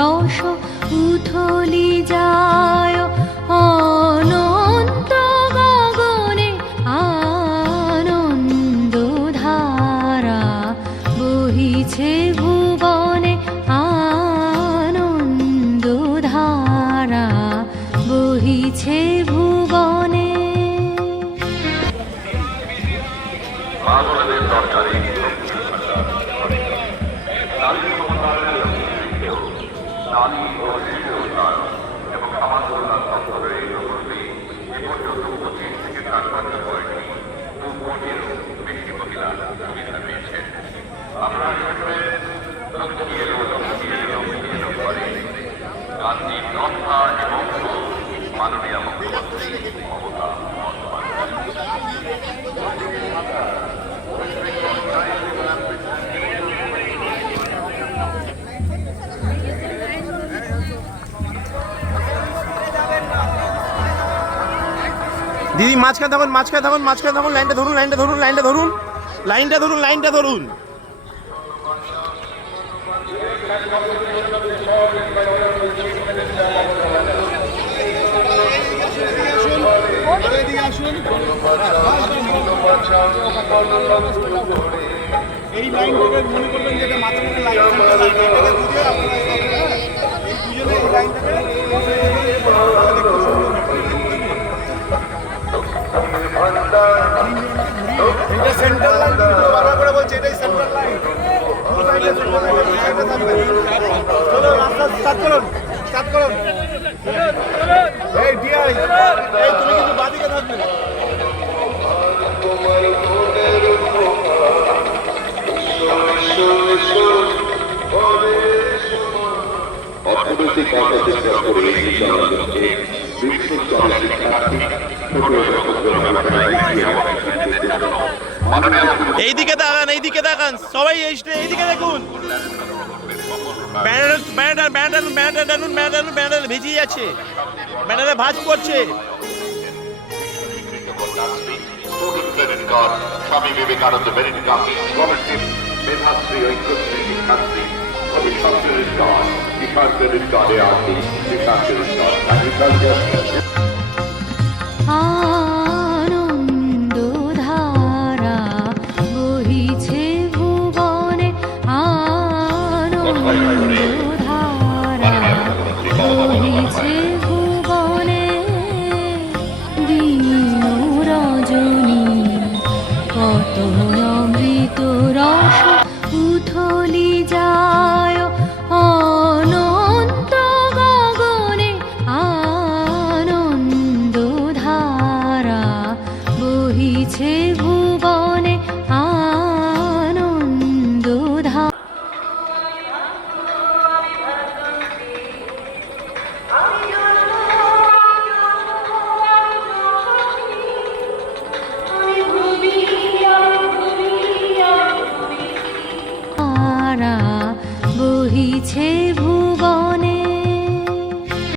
রস উথলি যায় অনন্ত গগনে আনন্দ ধারা বহিছে ভুবনে আনন্দ ধারা বহিছে ভুবনে। দরকারি নারী ও শিশু উন্নয়ন এবং সমাজ দপ্তরের এই প্রকল্পে এ পর্যন্ত পঁচিশ থেকে বছর বয়সী দু কোটিরও বেশি মহিলা সুবিধা পেয়েছেন আমরা আসলে লক্ষ্মী এলো লক্ষ্মী এলো এলো করে। গান্ধীর মাননীয় মুখ্যমন্ত্রী মমতা বন্দ্যোপাধ্যায় দিদি, মাঝখানে থাকুন মাঝখানে থাকুন মাঝখানে থাকুন, লাইনটা ধরুন লাইনটা ধরুন লাইনটা ধরুন লাইনটা ধরুন লাইনটা ধরুন। এই লাইনটাকে মনে করবেন মাঝখানে লাইন আপনারা এই লাইনটাকে এইদিকে তাকান এইদিকে তাকান। সবাই এই এইদিকে দেখুন banner banner banner banner banner banner ভিজিয়ে যাচ্ছে ব্যানারে ভাঁজ করছে Swami Vivekananda merit card scholarship Medhashree Aikyashree credit card Kisan credit কার্ডে কিষাণ ক্রেডিট হইছে